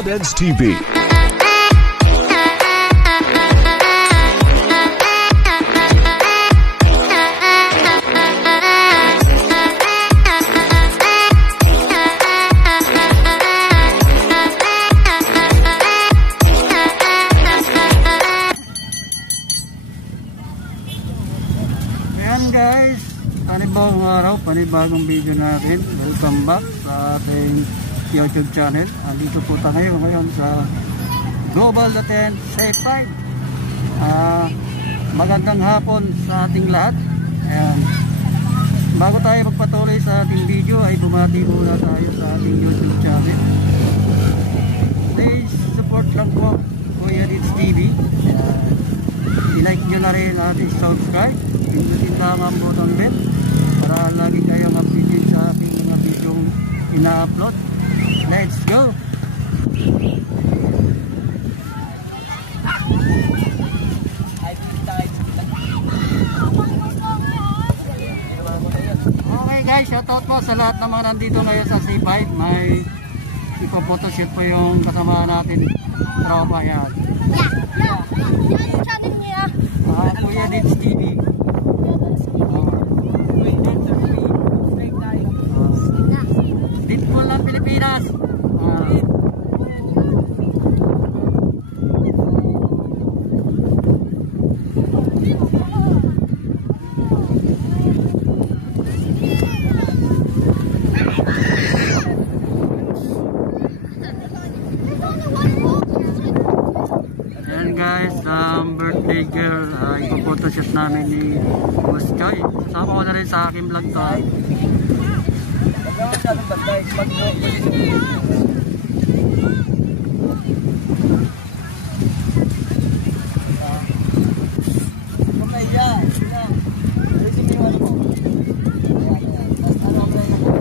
Kuya Deds TV. Guys, panibagong araw, panibagong video natin. Welcome back sa ating YouTube channel. Andito po tayo ngayon sa Global Latent Safe Time. Magandang hapon sa ating lahat. Ayan. Bago tayo magpatuloy sa ating video ay bumati muna tayo sa ating YouTube channel. Please support lang po Kuya Deds TV. I-like nyo na rin at i-subscribe. Pindutin lang ang button bell para lagi kayong updated sa ating mga video ina-upload. Let's go! Okay guys, shoutout po sa lahat ng mga nandito ngayon sa C5. May ipo-photoshoot po yung kasama natin tropa yan. Kuya Deds TV. Ditpol ng Pilipinas. Ayan guys, birthday girl, ipo-photoshoot namin ni Boss Joy. Kasama ko na rin sa aking vlog to.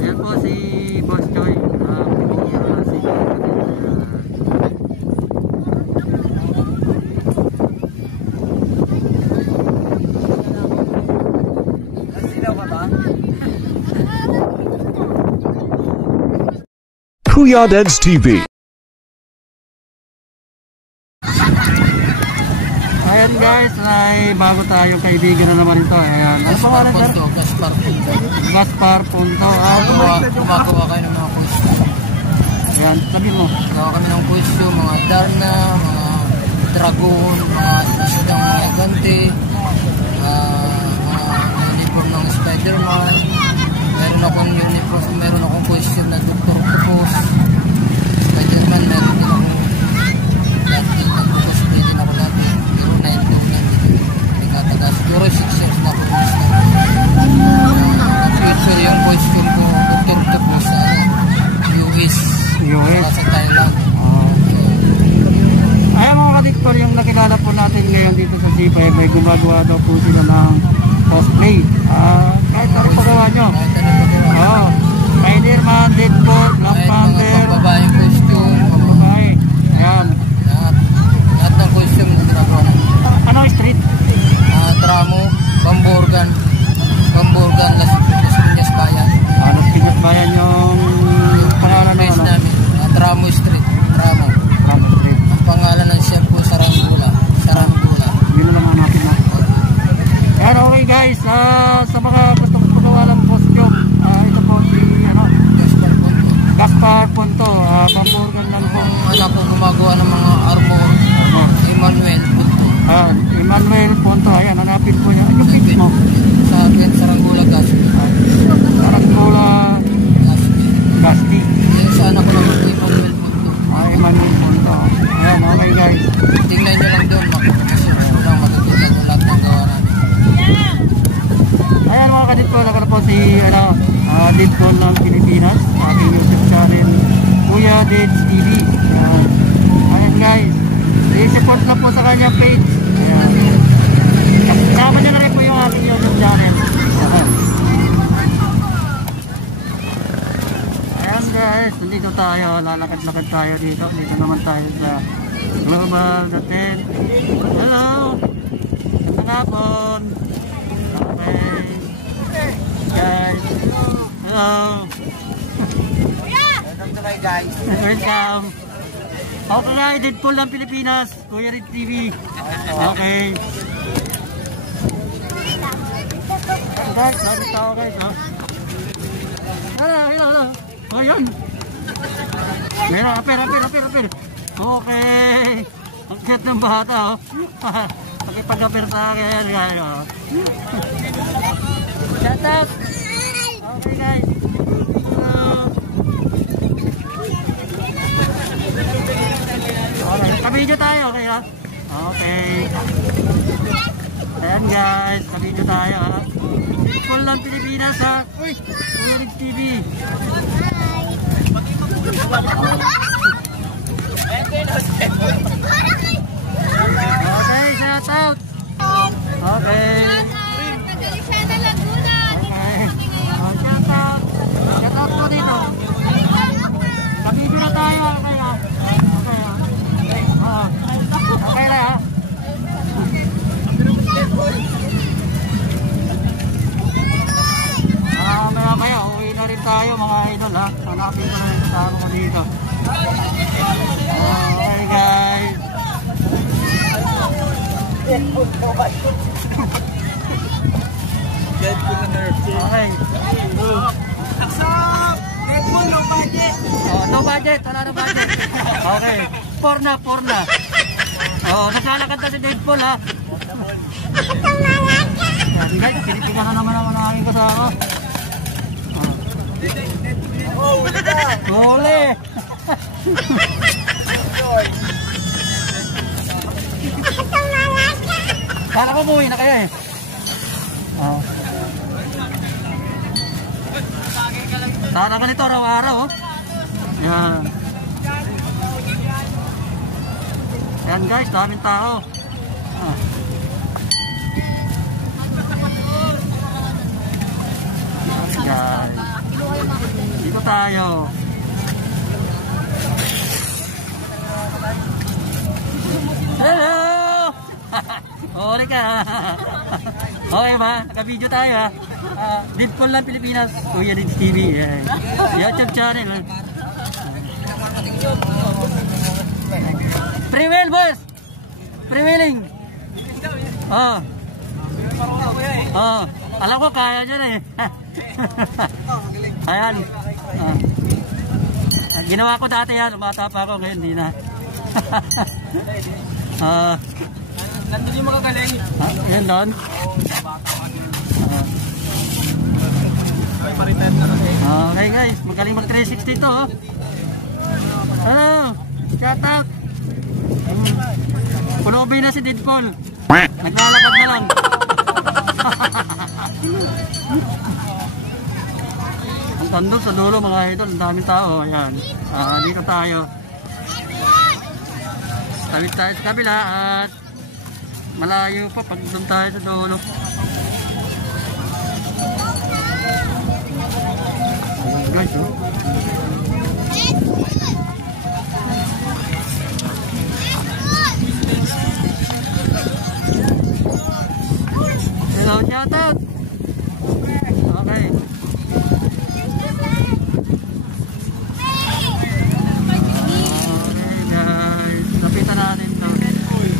Ayan po si Boss Joy. Kuya Deds TV. Ayan guys, ay bago tayong kaibigan na naman ito. Ayan. Ano pangalan sir? Gaspar Punto. Gaspar Punto. Gumagawa kayo ng mga question. Ayan, sabi mo. Gawa kami ng question, mga Darna, mga Dragon, mga isdang mga Gante, mga uniform ng Spider-Man. Meron akong question na Dr. Octopus. Spider-Man, meron din ako dati nag-cosplay din ako dati. Pero 9 daw yan. Nagkataga. Siguro 6 years na ako. Nag-feature yung question ko Dr. Octopus sa US. Sa Thailand. Ayan mga kadiktor, yung nakilala po natin ngayon dito sa C5 ay gumagawa daw po sila ng cosplay. Kahit ano pagawa nyo? Spider-Man, Deadpool, Black Panther. Kahit mga pagbabayang costume. Ayan. Lahat ng costume na ginagawa na. Anong street? Tramo, Bamborgan, Las Piñas Bayan. Las Piñas Bayan yung pangalan base namin. Tramo Street. Tramo Street. Ang pangalan ng chef po, Sarangula. Yun na lang natin na. Ayan, okay guys, sa mga gustong pagawa ng costume, ito po si Gaspar Punto. Bamborgan lang po. Wala po gumagawa ng mga armor. Emmanuel Punto. Emmanuel Punto, ayan, hanapin po niya. Ano page mo? Sa akin, Sarangula Gaspi. Sarangula Gaspi. Yan sa anak ko naman, Emmanuel Punto. Emmanuel Punto. Ayan, okay guys. Tingnan nyo lang doon, lang matutunan ko lahat ng gawa namin. Ayan mga kaditpol, ako na po si Deadpool ng Pilipinas, aking YouTube channel Kuya Deds TV. Ayan guys, i-support na po sa kanya page. Ayan. Kasama nyo na rin po yung aking YouTube channel. Ayan guys, nandito tayo, lalakad-lakad tayo dito. Dito naman tayo sa Global Latent. Hello! Magandang hapon! Okay. Guys. Hello. Welcome to my guys. Welcome. Okay guys, Deadpool ng Pilipinas, Kuya Red TV. Okay. Guys, sabi tao guys, ha? Hala. O, yun. Ngayon, apir. Okay. Ang cute ng bata, oh. Pakipag-apir sa akin, guys, oh. Shut up. Okay guys. Okay, kabidyo tayo, okay ha? Okay. Ayan guys, kabidyo tayo ha? Deadpool ng Pilipinas ha? Uy! Kuya Red TV. Okay, shout out. Okay. Shout out po dito. Kabidyo na tayo, okay ha? Okay na ha. Maya uwi na rin tayo mga idol ha. Hanapin ko na rin sa ako dito. Okay guys. Okay. Deadpool, no budget. Oh, no budget, wala na budget. Okay. Porna. Oh, naglalakad na si Deadpool ha. Guys, pinipigan na naman ang aking kasama. Oh, huli. Para ko buwi na kayo eh. Oh. Sana ganito araw-araw oh. Yan. Yan guys, daming tao. Guys. Dito tayo. Hello! Huli ka. Okay ba? Naka-video tayo ha. Deadpool ng Pilipinas, Kuya Red TV. YouTube channel. Pre-wheel boss! Pre-wheeling. Alam ko kaya dyan eh. Ayan. Ginawa ko dati yan, lumata pa ako, ngayon hindi na. Nandun yung magagaling. Yan doon. Okay guys, magaling mag 360 to oh. Hello, shout out. Pulubi na si Deadpool. Naglalakad na lang. Ang tandog sa dulo mga idol, ang daming tao. Ayan, dito tayo. Tawid tayo sa kabila at malayo pa pag doon tayo sa dulo. Guys, oh. Hello, shout out. Okay. Guys, lapitan natin to.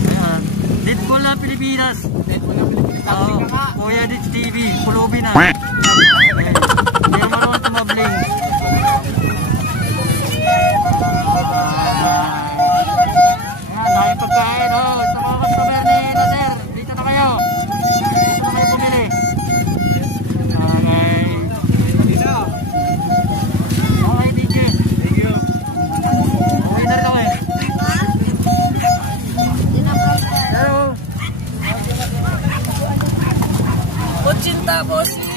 Ayan. Deadpool ng Pilipinas. Kuya Red TV, pulubi na. Okay. Hindi naman naman tumabling. Dahil pagkain oh, sa mga customer ni Nasir, dito na kayo. Dito na kayo pumili. Okay. Okay, DJ. Thank you. Okay na rin ako eh. Hello. Kutsinta, bossing.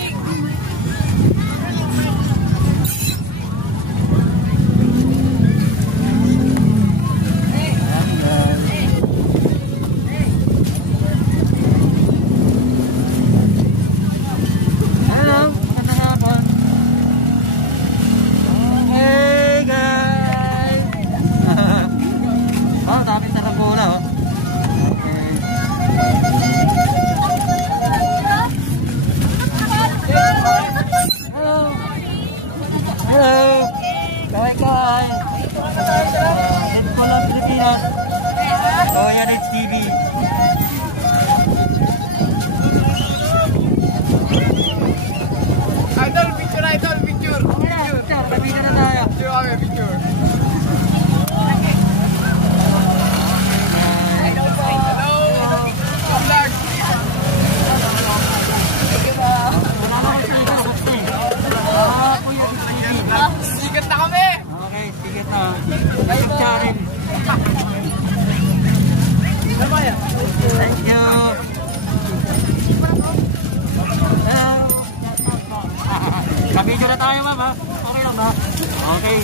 tayo ma'am ha? Okay lang ba? Okay.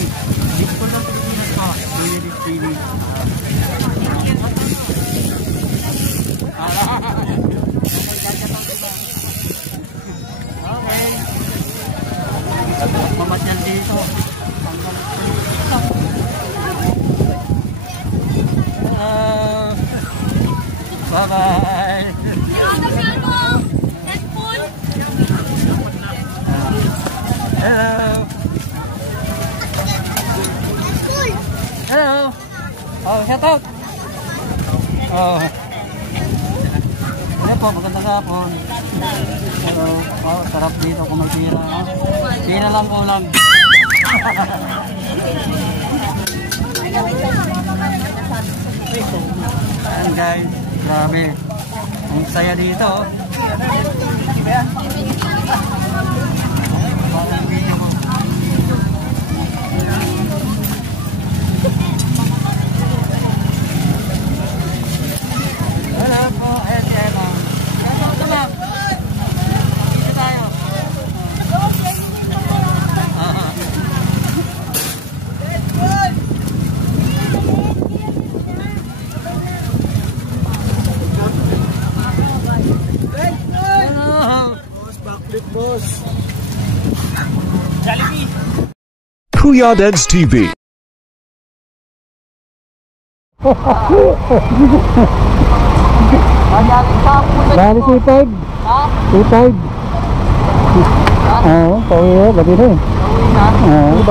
Deep Cool ng Pilipinas po. Kuya Deep TV. Okay. Mamasyal dito. Bye-bye. Hello. Hello. Oh, shout out. Oh. Hello po, magandang hapon. Hello. Oh, sarap dito kung may pira. Pira lang ulam. Ayan guys, grabe. Ang saya dito. Hello po, ayan si Emma. Ito ma'am. Dito tayo. Boss. Jollibee. Kuya Dads TV. Bali C5. Ha? C5. Oo, pauwi na. Gabi na eh. Pauwi na? Oo.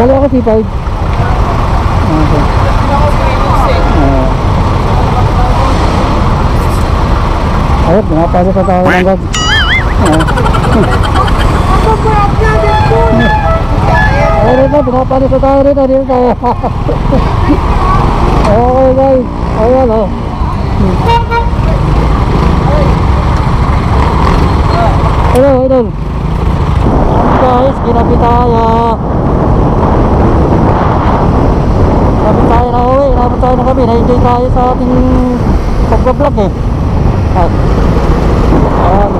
Bali ako C5. Okay. Ayun, pinapasok sa tao ng God. Ayun na, pinapasok sa tao rito. Dito tayo. Okay guys. Ayan o. Hello, idol. Guys, ginabi tayo. Ginabi tayo na uwi. Ginabi tayo na kami. Na-enjoy tayo sa ating pag-vlog eh. Ayan.